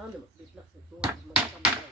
tahan na bitlak sa tuwa magkamay.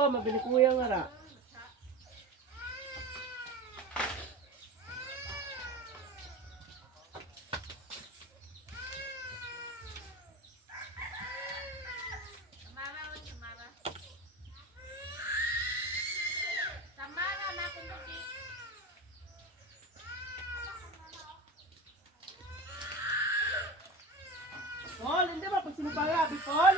ko, mabili kuya nga ra. Paul, hindi ba pag sinupaya, Paul?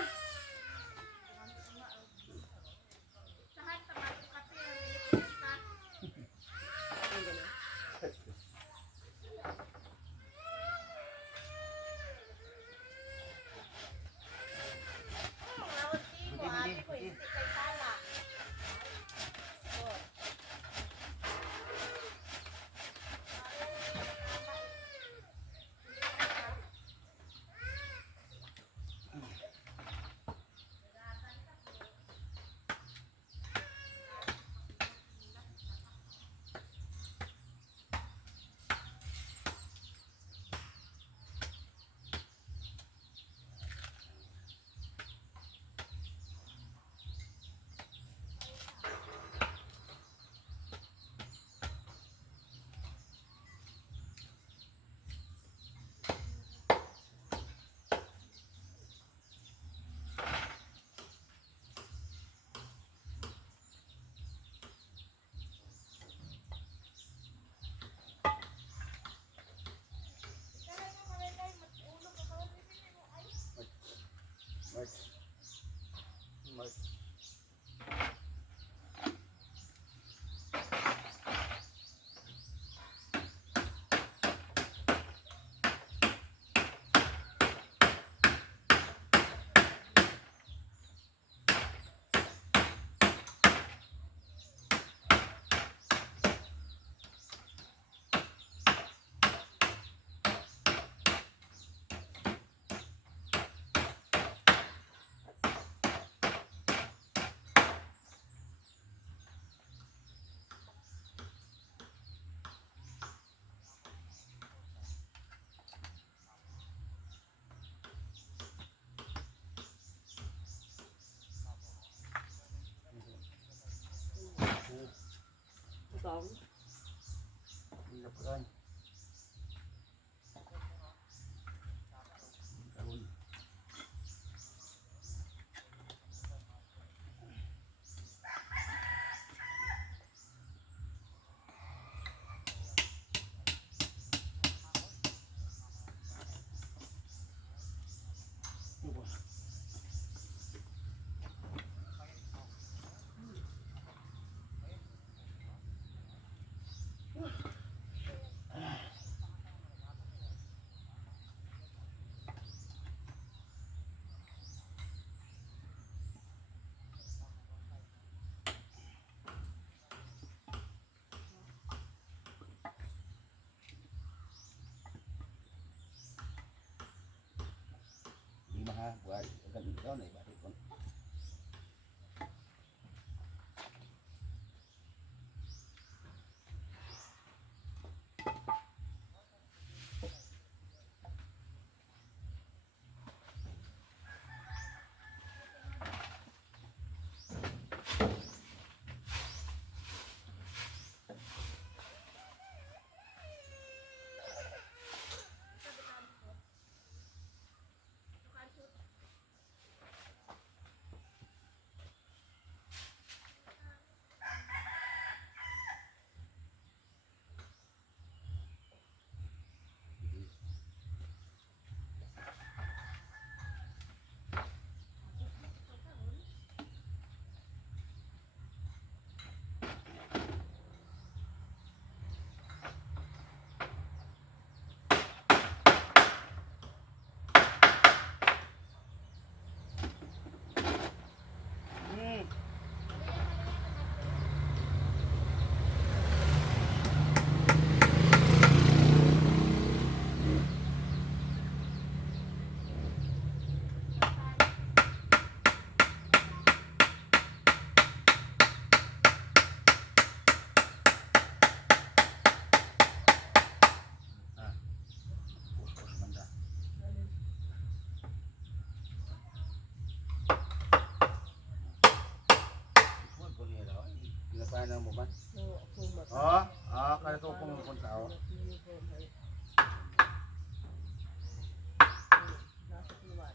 Song. Lapuan. Buat kan ikaw na ibalik ko. Kanang mo ba? Oo, ako mata. Kaya ito kung tao. Nasa kiwan.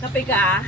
Kape ka?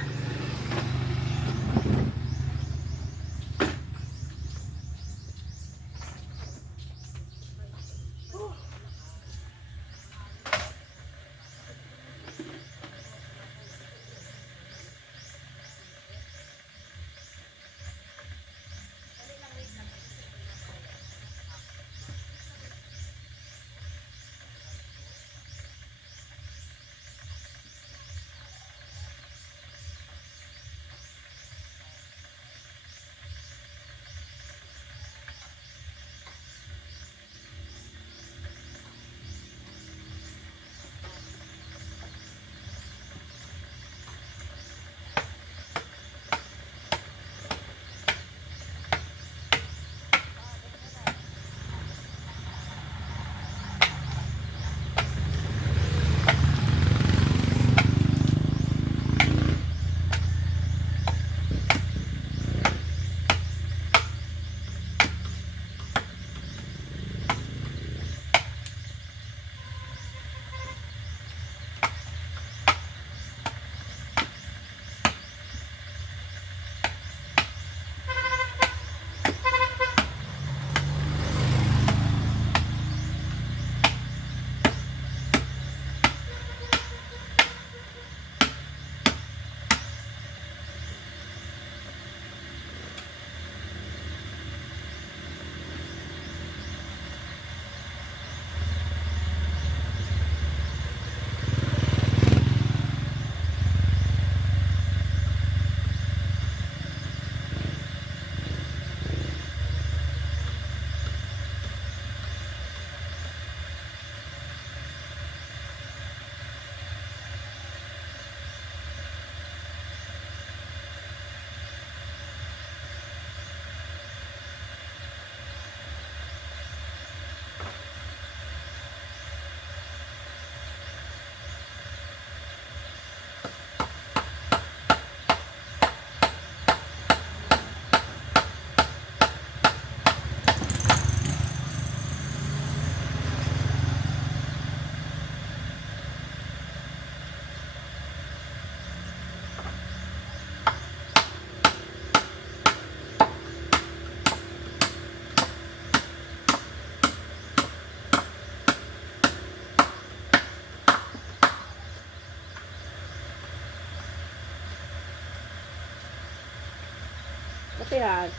Kape yan.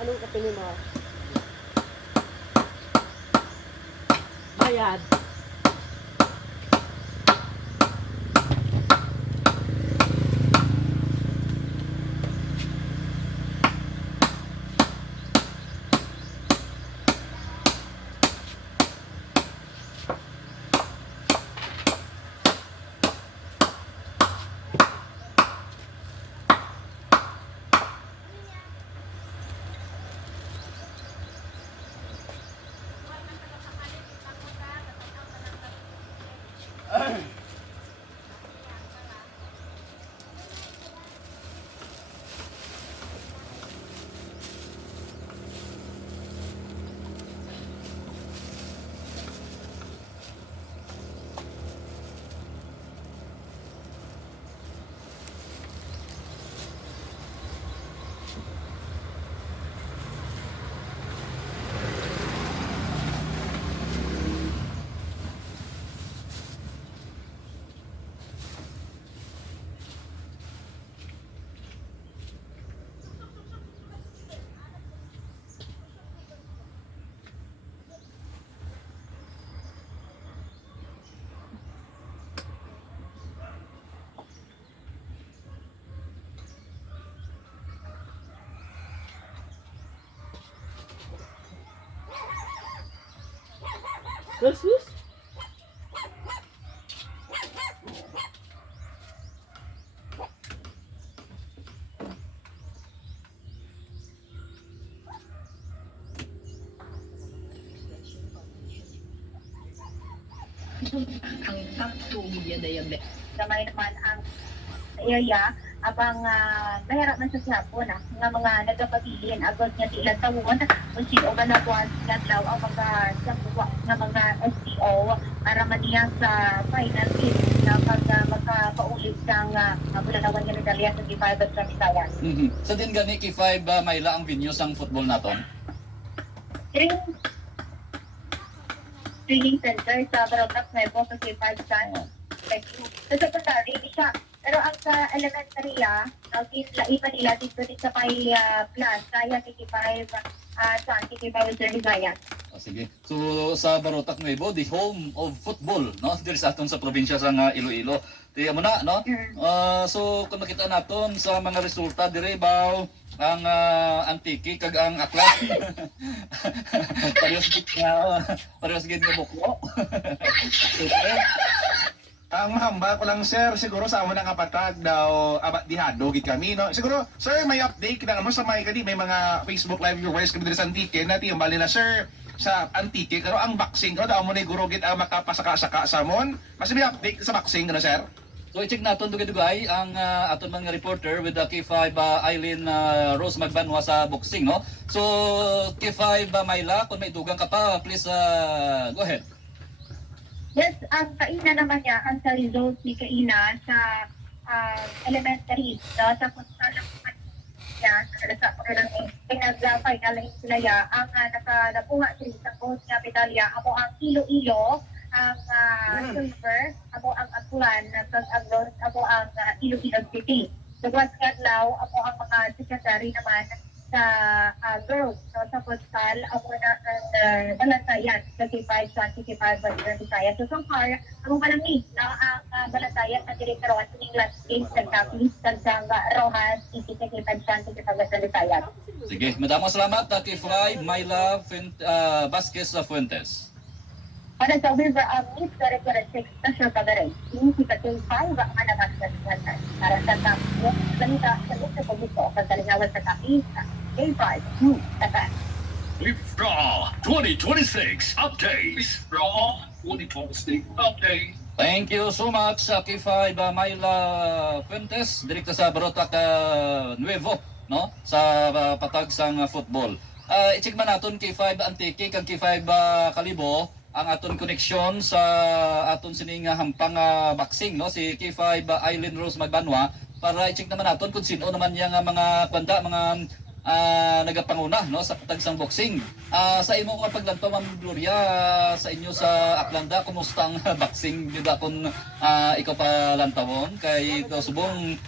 Anong kape ni mo? Bayad. Sus? ang top 2 media dayabe. Gamay naman ang area abang mahirap man sa Siapo na nga mga nagapabilin agad nga ilang tawon kung sino ba nabuhat katlaw ang mga sabuwa nga mga STO para maniya sa final game na pag magkapaulit ng bulanawan nga medalya sa G5 at sa Visayas. Sa din gani K5 Mayla ang venue sang football naton. Training center sa Barangay Nuevo sa G5 San. Sa secondary, siya. Pero ang sa elementary, laipan nila dito sa Pay Plus, kaya Kiki5 San, Kiki5 sa Visayas. Sige. So sa Barotac Nuevo, the home of football, no? Diri sa aton sa probinsya sa Iloilo. Di mo na, no? So kung makita naton sa mga resulta diri baw ang Antique kag ang Aklat. Parehas gid nga buklo. Ang mahamba ko lang sir, siguro sa amo nga patag daw dihado gid kami no. Siguro sir may update kita mo sa may kani may mga Facebook live viewers kami diri sa Antique na tiyo bali na sir sa Antique pero ang boxing ko daw mo ni guro gid ang makapasaka-saka sa mon. Mas may update sa boxing no sir. So i-check naton dugay-dugay ang aton mga reporter with the K5 Eileen Rose Magbanwa sa boxing, no? So K5 Mayla, kung may dugang ka pa, please go ahead. Yes, ang Kaina naman niya, ang sa results ni Kaina sa elementary, no? Sa futsal naman niya, sa pinag-final sila ya, ang nakuha sila sa gold nga medalya, amo ang Iloilo, ang silver, amo ang Aklan, ang bronze, amo ang Iloilo City. Dugwas kadlaw, amo ang mga secondary naman sa girls, no, sa futsal, amo na ang Balantayan, sa K5, sa K5, sa Visayas. So far, amo pa lang no, ang Balantayan, ang direktoran sa last games, nagkapis, sa Rojas, K5, sa K5, sa Visayas. Sige, madamang salamat K5 Mayla Vasquez Fuentes. Para sa River Meet, Director 6, Special Coverage. Ini si K5, ang managas na para sa tapos, salita sa sa publiko, sa talingawan sa kapis, K5, Tata. Raw 2026 update. Raw 2026 update. Thank you so much K5 Mayla Fuentes, direkta sa Barotac Nuevo, no? Sa patag sang football. I-check man naton K5 Antique kag K5 Kalibo ang aton koneksyon sa aton sining hampang boxing, no? Si K5 Eileen Rose Magbanwa para i-check naman naton kung sino naman yang mga kwanda, mga nagapanguna, no, sa patagsang boxing. Sa imo nga paglantaw Ma'am Gloria, sa inyo sa Aklanda, kumusta ang boxing nila kung ikaw pa lantawon kay subong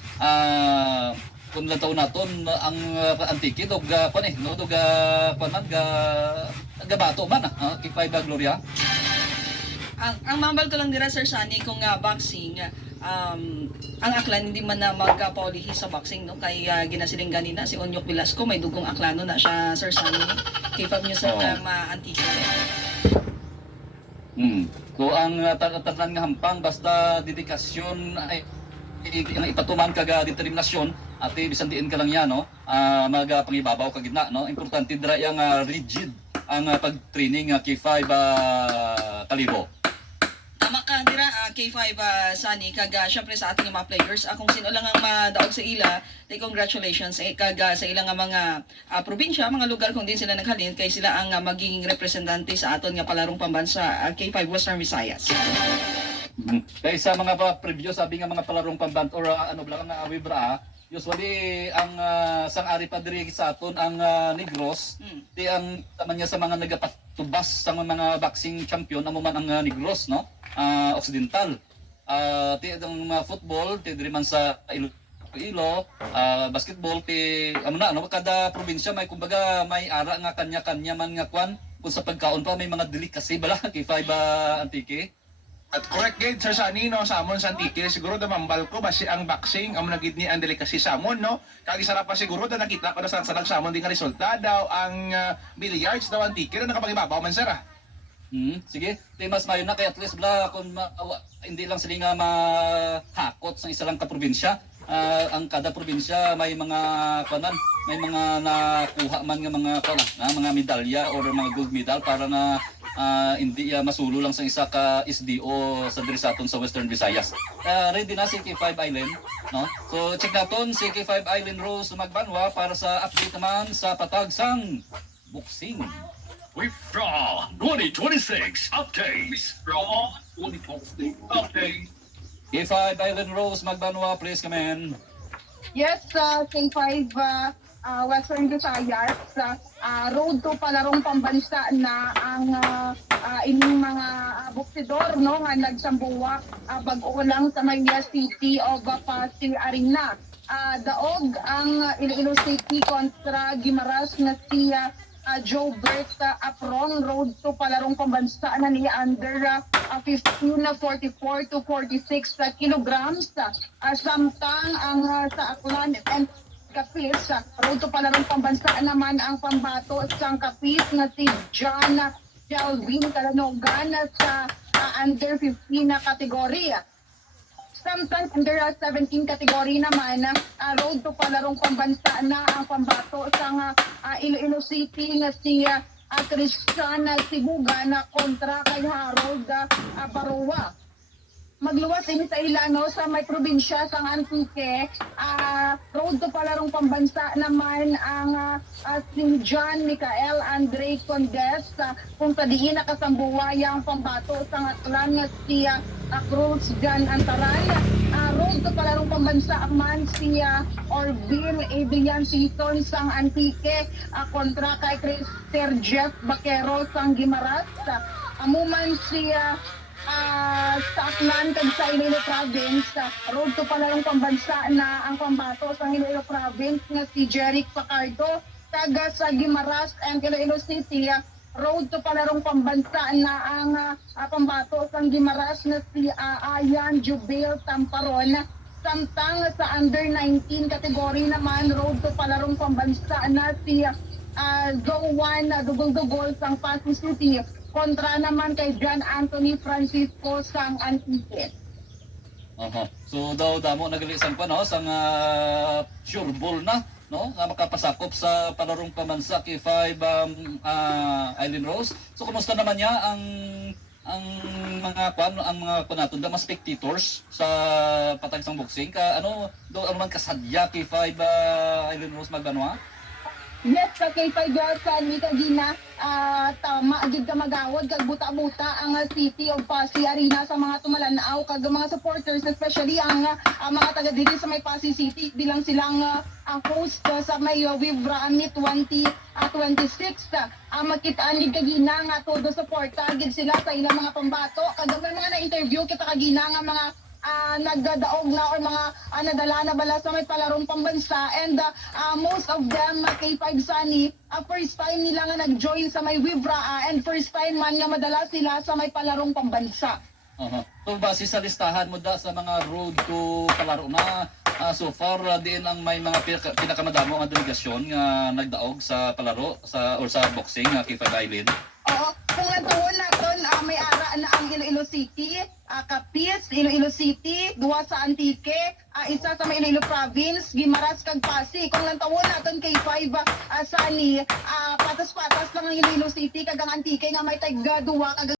kung lantaw naton ang Antique dog pan no, dog panan gabato man K5 Gloria. Ang mambal ko lang dira Sir Sunny kung boxing ang Aklan hindi man na magkapaulihi sa boxing, no, kay ginasiling ganina si Onyok Velasco may dugong Aklano na siya Sir Sunny K5 niyo sa Antique. So ang tatlan nga hampang basta dedikasyon ay ang ipatuman kag determinasyon at bisan diin ka lang yan, no, magpangibabaw ka gidna, no. Importante dira yang rigid ang pag-training K5 Kalibo. Tama ka dira K5 Sunny kag syempre sa ating mga players kung sino lang ang madaog sa ila, tay congratulations kag sa ilang mga probinsya, mga lugar kung din sila naghalin kay sila ang magiging representante sa aton nga palarong pambansa K5 Western Visayas. Kaya sa mga preview sabi nga mga palarong pamban or ano blang nga wibra, usually ang sang-ari pa diri sa aton ang Negros, di ang taman niya sa mga nagapatubas sa mga boxing champion amo man ang Negros, no, Occidental. Ti ang football ti diri man sa Iloilo, basketball ti amo na, no, kada probinsya may kumbaga may ara nga kanya-kanya man nga kwan kung sa pagkaon pa may mga delicacy bala K5 Antique. At correct gid sir sa anino sa amon sa Antique siguro da mambal ko basi ang boxing amo nagid ni ang delicacy sa amon, no. Kag isara pa siguro da nakita ko na sa amon di nga resulta daw ang billiards daw Antique na nakapangibabaw man sir. Sige, di mas mayo na kay at least bla kung hindi lang sila nga mahakot sa isa lang ka probinsya. Ang kada probinsya may mga kanan, may mga nakuha man nga mga mga medalya or mga gold medal para na hindi masulo lang sa isa ka SDO sa diri sa aton sa Western Visayas. Ready na si K5 Island, no? So check naton si K5 Island Rose Magbanwa para sa update naman sa patagsang boxing. Withdraw 2026 updates. Raw 2026 update. K5 Island Rose Magbanwa, please come in. Yes, K5 Western Visayas, road to palarong pambansa na ang ining mga buksidor no nga nagsambuwa bag-o lang sa Maynila City of Pasig Arena. Daog ang Iloilo City kontra Guimaras na siya Joe Bert Aprong, road to palarong pambansa na niya under 15 na 44 to 46 kilograms. Samtang ang sa Aklan and Kapis, road to palarong pambansa naman ang pambato sa Kapis na si John Calvin Calanogan sa under 15 na kategorya. Samtang under 17 kategory naman, road to palarong pambansa na ang pambato sa Iloilo City na si Christian Sibuga na kontra kay Harold Baroa. Magluwas ini sa Ilano sa may probinsya sa Antique, road to palarong pambansa naman ang si John Michael Andre Condes kung tadiin nakasambuway ang pambato sa Aklan nga si Cruz Gan Antaran. Road to palarong pambansa man si Orville Adrian Seaton sang Antique kontra kay Sir Jeff Baquero sang Guimaras. Amuman si sa Aklan kag sa Iloilo Province, road to palarong pambansa na ang pambato sa Iloilo Province nga si Jeric Facardo, taga sa Guimaras and Iloilo City, road to palarong pambansa na ang pambato sa Guimaras na si Ayan Jubil Tamparon. Samtang sa under 19 kategory naman, road to palarong pambansa na si Zowan Dugol-Dugol sang Pasig City kontra naman kay John Anthony Francisco sang Antique. So daw damo nagalisan pa no sang sure ball na no nga makapasakop sa palarong pambansa K5 Island Rose. So kumusta naman niya ang mga naton da mga spectators sa patagsang boxing ka ano do man kasadya K5 Island Rose Magbanwa? Yes, sa K5 San Mika Gina, tama agad ka magawad kag buta-buta ang City of Pasig Arena sa mga tumalanaw kag mga supporters, especially ang mga taga diri sa may Pasig City bilang silang ang host sa may Vibra Meet 2026. Makitaan gid kagina nga todo suporta gid sila sa ilang mga pambato kag may mga na-interview kita kagina nga mga nagdadaog na or mga nadala na bala sa may palarong pambansa and most of them K5 Sunny first time nila nga nag-join sa may Vibra and first time man nga madala sila sa may palarong pambansa. So base sa listahan mo da sa mga road to palaro na so far diin ang may mga pinakamadamo nga delegasyon nga nagdaog sa palaro sa or sa boxing K5 Island. Oo, kung natuon naton may ara na ang Iloilo City, Capiz, Iloilo City, duwa sa Antique, isa sa may Iloilo Province, Guimaras kag Pasig. Kung nantawon naton kay 5 Sunny, patas-patas lang ang Iloilo City kag ang Antique nga may tag duwa kag